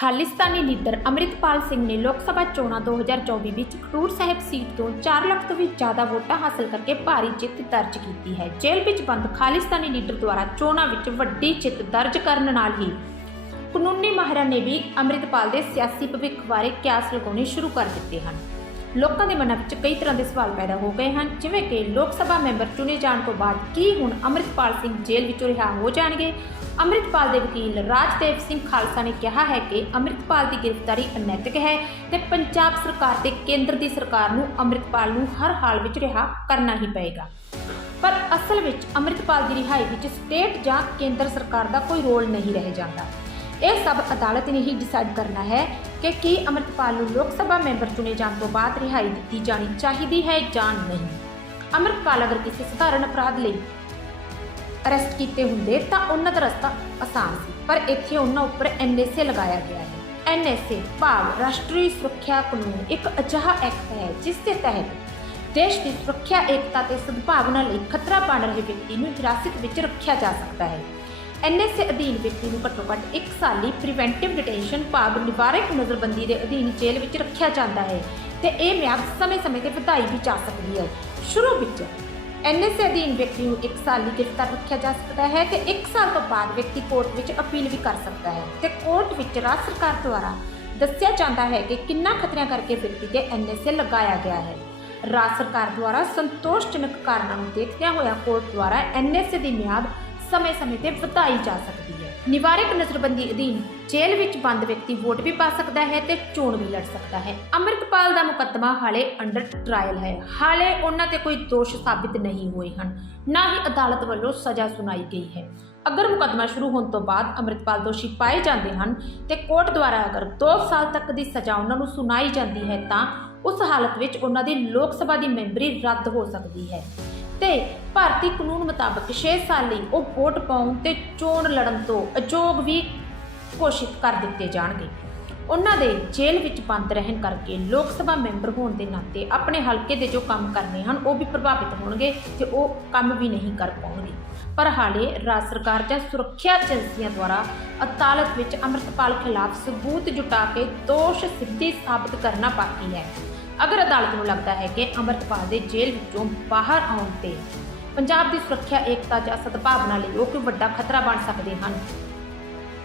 ਖਾਲਿਸਤਾਨੀ leader Amritpal Singh ਨੇ ਲੋਕ ਸਭਾ ਚੋਣਾਂ 2024 ਵਿੱਚ ਖਡੂਰ ਸਾਹਿਬ ਸੀਟ ਤੋਂ 4 ਲੱਖ ਤੋਂ ਵੀ ਜ਼ਿਆਦਾ ਵੋਟਾਂ ਹਾਸਲ ਕਰਕੇ ਭਾਰੀ ਜਿੱਤ ਦਰਜ ਕੀਤੀ ਹੈ। ਜੇਲ੍ਹ ਵਿੱਚ ਬੰਦ ਖਾਲਿਸਤਾਨੀ ਲੀਡਰ ਦੁਆਰਾ ਚੋਣਾਂ ਵਿੱਚ ਵੱਡੀ ਜਿੱਤ ਦਰਜ ਕਰਨ ਨਾਲ ਹੀ ਕਾਨੂੰਨੀ ਮਾਹਿਰਾਂ ਨੇ ਵੀ ਅੰਮ੍ਰਿਤਪਾਲ ਦੇ ਸਿਆਸੀ ਭਵਿੱਖ ਬਾਰੇ ਕਿਆਸ ਲਗਾਉਣੇ ਸ਼ੁਰੂ ਕਰ ਦਿੱਤੇ ਹਨ। ਲੋਕਾਂ ਦੇ ਮਨਾਂ ਵਿੱਚ ਕਈ ਤਰ੍ਹਾਂ ਦੇ ਸਵਾਲ ਪੈਦਾ ਹੋ ਗਏ ਹਨ। ਜਿਵੇਂ ਕਿ ਲੋਕ ਸਭਾ ਮੈਂਬਰ ਚੁਣੇ ਜਾਣ ਤੋਂ ਬਾਅਦ ਕੀ ਹੁਣ ਅੰਮ੍ਰਿਤਪਾਲ ਸਿੰਘ ਜੇਲ੍ਹ ਵਿੱਚੋਂ ਰਿਹਾ ਹੋ ਜਾਣਗੇ? ਅੰਮ੍ਰਿਤਪਾਲ ਦੇ ਵਕੀਲ ਰਾਜਦੇਵ ਸਿੰਘ ਖਾਲਸਾ ਨੇ ਕਿਹਾ ਹੈ ਕਿ ਅੰਮ੍ਰਿਤਪਾਲ ਦੀ ਗ੍ਰਿਫਤਾਰੀ ਅਨੈਤਿਕ ਹੈ ਤੇ ਪੰਜਾਬ ਸਰਕਾਰ ਤੇ ਕੇਂਦਰ ਦੀ ਸਰਕਾਰ ਨੂੰ ਅੰਮ੍ਰਿਤਪਾਲ ਨੂੰ ਹਰ ਹਾਲ ਵਿੱਚ ਰਿਹਾ ਕਰਨਾ ਹੀ ਪਏਗਾ। ਪਰ ਅਸਲ ਵਿੱਚ ਅੰਮ੍ਰਿਤਪਾਲ ਦੀ ਰਿਹਾਈ ਵਿੱਚ ਸਟੇਟ ਜਾਂ ਕੇਂਦਰ ਸਰਕਾਰ ਦਾ ਕੋਈ ਰੋਲ ਨਹੀਂ ਰਹਿ ਜਾਂਦਾ। ਇਹ ਸਭ ਅਦਾਲਤ ਨੇ ਹੀ ਡਿਸਾਈਡ ਕਰਨਾ ਹੈ ਕਿ ਕੀ ਅੰਮ੍ਰਿਤਪਾਲ ਨੂੰ ਲੋਕ ਸਭਾ ਮੈਂਬਰ ਚੁਣੇ ਜਾਣ ਤੋਂ ਬਾਅਦ ਰਿਹਾਈ ਦਿੱਤੀ ਜਾਣੀ ਚਾਹੀਦੀ ਹੈ ਜਾਂ ਨਹੀਂ? ਅੰਮ੍ਰਿਤਪਾਲ ਅਗਰ ਕਿਸੇ ਸਧਾਰਨ ਅਪਰਾਧ ਲਈ ਅਰੈਸਟ ਕੀਤੇ ਹੁੰਦੇ ਤਾਂ ਉਹਨਾਂ ਦਾ ਰਸਤਾ ਆਸਾਨ ਸੀ, ਪਰ ਇੱਥੇ ਉਹਨਾਂ ਉੱਪਰ ਐਨਐਸਏ ਲਗਾਇਆ ਗਿਆ ਹੈ। ਐਨਐਸਏ ਭਾਵ ਰਾਸ਼ਟਰੀ ਸੁਰੱਖਿਆ ਕਾਨੂੰਨ ਇੱਕ ਅਜਿਹਾ ਐਕਟ ਹੈ ਜਿਸ ਦੇ ਤਹਿਤ ਦੇਸ਼ ਦੀ ਸੁਰੱਖਿਆ ਏਕਤਾ ਤੇ ਸਦਭਾਵਨਾ ਲਈ ਖਤਰਾ ਬਣ ਰਹੇ ਵਿਅਕਤੀ ਨੂੰ ਹਿਰਾਸਤ ਵਿੱਚ ਰੱਖਿਆ ਜਾ ਸਕਦਾ ਹੈ। ਐਨਐਸਏ ਅਧੀਨ ਵਿਅਕਤੀ ਨੂੰ ਘੱਟੋ ਘੱਟ 1 ਸਾਲ ਲਈ ਪ੍ਰੀਵੈਂਟਿਵ ਡਿਟੇਸ਼ਨ ਭਾਵ ਨਿਵਾਰਕ ਨਜ਼ਰਬੰਦੀ ਦੇ ਅਧੀਨ ਜੇਲ੍ਹ ਵਿੱਚ ਰੱਖਿਆ ਜਾਂਦਾ ਹੈ ਤੇ ਇਹ ਮਿਆਦ ਸਮੇਂ-ਸਮੇਂ ਤੇ ਵਧਾਈ ਵੀ ਜਾ ਸਕਦੀ ਹੈ। ਸ਼ੁਰੂ ਵਿੱਚ ਐਨਐਸਏ ਅਧੀਨ ਵਿਅਕਤੀ ਨੂੰ 1 ਸਾਲ ਲਈ ਗ੍ਰਿਫਤਾਰ ਰੱਖਿਆ ਜਾ ਸਕਦਾ ਹੈ ਤੇ 1 ਸਾਲ ਤੋਂ ਬਾਅਦ ਵਿਅਕਤੀ ਕੋਰਟ ਵਿੱਚ ਅਪੀਲ ਵੀ ਕਰ ਸਕਦਾ ਹੈ ਤੇ ਕੋਰਟ ਵਿੱਚ ਰਾਜ ਸਰਕਾਰ ਦੁਆਰਾ ਦੱਸਿਆ ਜਾਂਦਾ ਹੈ ਕਿ ਕਿੰਨਾ ਖਤਰਿਆਂ ਕਰਕੇ ਵਿਅਕਤੀ ਤੇ ਐਨਐਸਏ ਲਗਾਇਆ ਗਿਆ ਹੈ। ਰਾਜ ਸਰਕਾਰ ਦੁਆਰਾ ਸੰਤੋਸ਼ਜਨਕ ਕਾਰਨਾਂ ਨੂੰ ਦੇਖਦਿਆਂ ਹੋਇਆ ਕੋਰਟ ਦੁਆਰਾ ਐਨਐਸਏ ਦੀ ਮਿਆਦ ਸਮੇਂ-ਸਮੇਂ ਤੇ ਵਧਾਈ ਜਾ ਸਕਦੀ ਹੈ। ਨਿਵਾਰਕ ਨਜ਼ਰਬੰਦੀ ਅਧੀਨ ਜੇਲ੍ਹ ਵਿੱਚ ਬੰਦ ਵਿਅਕਤੀ ਵੋਟ ਵੀ ਪਾ ਸਕਦਾ ਹੈ ਤੇ ਚੋਣ ਵੀ ਲੜ ਸਕਦਾ ਹੈ। ਅੰਮ੍ਰਿਤਪਾਲ ਦਾ ਮੁਕੱਦਮਾ ਹਾਲੇ ਅੰਡਰ ਟ੍ਰਾਇਲ ਹੈ। ਹਾਲੇ ਉਹਨਾਂ ਤੇ ਕੋਈ ਦੋਸ਼ ਸਾਬਿਤ ਨਹੀਂ ਹੋਏ ਹਨ। ਨਾ ਹੀ ਅਦਾਲਤ ਵੱਲੋਂ ਸਜ਼ਾ ਸੁਣਾਈ ਗਈ ਹੈ। ਅਗਰ ਮੁਕੱਦਮਾ ਸ਼ੁਰੂ ਹੋਣ ਤੋਂ ਬਾਅਦ ਅੰਮ੍ਰਿਤਪਾਲ ਦੋਸ਼ੀ ਪਾਏ ਜਾਂਦੇ ਹਨ ਤੇ ਕੋਰਟ ਦੁਆਰਾ ਅਗਰ 2 ਸਾਲ ਤੱਕ ਦੀ ਸਜ਼ਾ ਉਹਨਾਂ ਨੂੰ ਸੁਣਾਈ ਜਾਂਦੀ ਹੈ ਤਾਂ ਉਸ ਹਾਲਤ ਵਿੱਚ ਉਹਨਾਂ ਦੀ ਲੋਕ ਸਭਾ ਦੀ ਮੈਂਬਰੀ ਰੱਦ ਹੋ ਸਕਦੀ ਹੈ। ਤੇ ਭਾਰਤੀ ਕਾਨੂੰਨ ਮੁਤਾਬਕ 6 ਸਾਲ ਲਈ ਉਹ ਵੋਟ ਪਾਉਣ ਤੇ ਚੋਣ ਲੜਨ ਤੋਂ ਅਯੋਗ ਵੀ ਘੋਸ਼ਿਤ ਕਰ ਦਿੱਤੇ ਜਾਣਗੇ। ਉਹਨਾਂ ਦੇ ਜੇਲ੍ਹ ਵਿੱਚ ਬੰਦ ਰਹਿਣ ਕਰਕੇ ਲੋਕ ਸਭਾ ਮੈਂਬਰ ਹੋਣ ਦੇ ਨਾਤੇ ਆਪਣੇ ਹਲਕੇ ਦੇ ਜੋ ਕੰਮ ਕਰਨੇ ਹਨ, ਉਹ ਵੀ ਪ੍ਰਭਾਵਿਤ ਹੋਣਗੇ ਤੇ ਉਹ ਕੰਮ ਵੀ ਨਹੀਂ ਕਰ ਪਾਉਣਗੇ। ਪਰ ਹਾਲੇ ਰਾਜ ਸਰਕਾਰ ਜਾਂ ਸੁਰੱਖਿਆ ਏਜੰਸੀਆਂ ਦੁਆਰਾ ਅਦਾਲਤ ਵਿੱਚ ਅੰਮ੍ਰਿਤਪਾਲ ਖਿਲਾਫ ਸਬੂਤ ਜੁਟਾ ਕੇ ਦੋਸ਼ ਸਿੱਧੀ ਸਾਬਤ ਕਰਨਾ ਬਾਕੀ ਹੈ। ਅਗਰ ਅਦਾਲਤ ਨੂੰ ਲੱਗਦਾ ਹੈ ਕਿ ਅੰਮ੍ਰਿਤਪਾਲ ਦੇ ਜੇਲ੍ਹ ਵਿੱਚੋਂ ਬਾਹਰ ਆਉਣ ਤੇ ਪੰਜਾਬ ਦੀ ਸੁਰੱਖਿਆ, ਏਕਤਾ ਜਾਂ ਸਦਭਾਵਨਾ ਲਈ ਉਹ ਕੋਈ ਵੱਡਾ ਖਤਰਾ ਬਣ ਸਕਦੇ ਹਨ,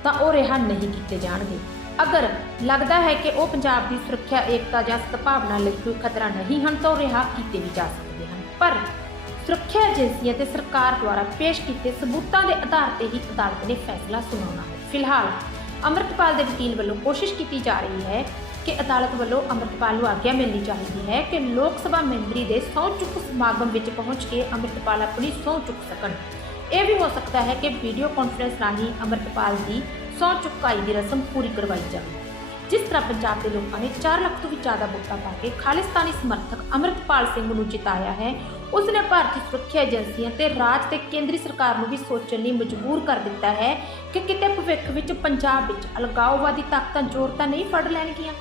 ਤਾਂ ਉਹ ਰਿਹਾ ਨਹੀਂ ਕੀਤੇ ਜਾਣਗੇ। ਅਗਰ ਲੱਗਦਾ ਹੈ ਕਿ ਉਹ ਪੰਜਾਬ ਦੀ ਸੁਰੱਖਿਆ, ਏਕਤਾ ਜਾਂ ਸਦਭਾਵਨਾ ਲਈ ਕੋਈ ਖਤਰਾ ਨਹੀਂ ਹਨ, ਤਾਂ ਉਹ ਰਿਹਾ ਕੀਤੇ ਵੀ ਜਾ ਸਕਦੇ ਹਨ। ਪਰ ਸੁਰੱਖਿਆ ਏਜੰਸੀਆਂ ਤੇ ਸਰਕਾਰ ਦੁਆਰਾ ਪੇਸ਼ ਕੀਤੇ ਸਬੂਤਾਂ ਦੇ ਆਧਾਰ ਤੇ ਹੀ ਅਦਾਲਤ ਨੇ ਫੈਸਲਾ ਸੁਣਾਉਣਾ ਹੈ। ਫਿਲਹਾਲ ਅੰਮ੍ਰਿਤਪਾਲ ਦੇ ਵਕੀਲ ਵੱਲੋਂ ਕੋਸ਼ਿਸ਼ ਕੀਤੀ ਜਾ ਰਹੀ ਹੈ ਕਿ ਅਦਾਲਤ ਵੱਲੋਂ ਅੰਮ੍ਰਿਤਪਾਲ ਨੂੰ ਆਗਿਆ ਮਿਲਣੀ ਚਾਹੀਦੀ ਹੈ ਕਿ ਲੋਕ ਸਭਾ ਮੈਂਬਰੀ ਦੇ ਸਹੁੰ ਚੁੱਕ ਸਮਾਗਮ ਵਿੱਚ ਪਹੁੰਚ ਕੇ ਅੰਮ੍ਰਿਤਪਾਲ ਆਪਣੀ ਸਹੁੰ ਚੁੱਕ ਸਕਣ। ਇਹ ਵੀ ਹੋ ਸਕਦਾ ਹੈ ਕਿ ਵੀਡੀਓ ਕਾਨਫਰੰਸ ਰਾਹੀਂ ਅੰਮ੍ਰਿਤਪਾਲ ਦੀ ਸਹੁੰ ਚੁਕਾਈ ਦੀ ਰਸਮ ਪੂਰੀ ਕਰਵਾਈ ਜਾਵੇ। ਜਿਸ ਤਰ੍ਹਾਂ ਪੰਜਾਬ ਦੇ ਲੋਕਾਂ ਨੇ 4 ਲੱਖ ਤੋਂ ਵੀ ਜ਼ਿਆਦਾ ਵੋਟਾਂ ਪਾ ਕੇ ਖਾਲਿਸਤਾਨੀ ਸਮਰਥਕ ਅੰਮ੍ਰਿਤਪਾਲ ਸਿੰਘ ਨੂੰ ਜਿਤਾਇਆ ਹੈ, ਉਸ ਨੇ ਭਾਰਤੀ ਸੁਰੱਖਿਆ ਏਜੰਸੀਆਂ ਤੇ ਰਾਜ ਤੇ ਕੇਂਦਰੀ ਸਰਕਾਰ ਨੂੰ ਵੀ ਸੋਚਣ ਲਈ ਮਜਬੂਰ ਕਰ ਦਿੱਤਾ ਹੈ ਕਿ ਕਿਤੇ ਭਵਿੱਖ ਵਿੱਚ ਪੰਜਾਬ ਵਿੱਚ ਅਲਗਾਓਵਾਦੀ ਤਾਕਤਾਂ ਜ਼ੋਰ ਤਾਂ ਨਹੀਂ ਫੜ ਲੈਣਗੀਆਂ।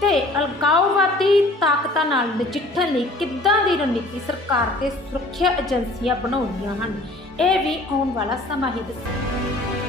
ਤੇ ਅਲਗਾਓਵਾਦੀ ਤਾਕਤਾਂ ਨਾਲ ਨਜਿੱਠਣ ਲਈ ਕਿੱਦਾਂ ਦੀ ਰਣਨੀਤੀ ਸਰਕਾਰ ਤੇ ਸੁਰੱਖਿਆ ਏਜੰਸੀਆਂ ਬਣਾਉਂਦੀਆਂ ਹਨ, ਇਹ ਵੀ ਆਉਣ ਵਾਲਾ ਸਮਾਂ ਹੀ ਦੱਸੇਗਾ।